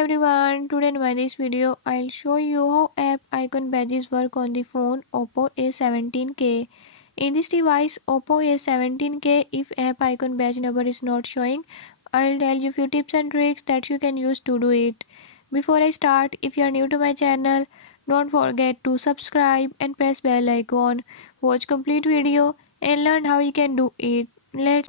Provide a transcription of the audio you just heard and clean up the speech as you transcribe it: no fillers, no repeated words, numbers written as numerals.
everyone, today in this video I'll show you how app icon badges work on the phone Oppo A17k. In this device Oppo A17k, if app icon badge number is not showing, I'll tell you few tips and tricks that you can use to do it. Before I start, if you are new to my channel, don't forget to subscribe and press bell icon. Watch complete video and learn how you can do it. Let's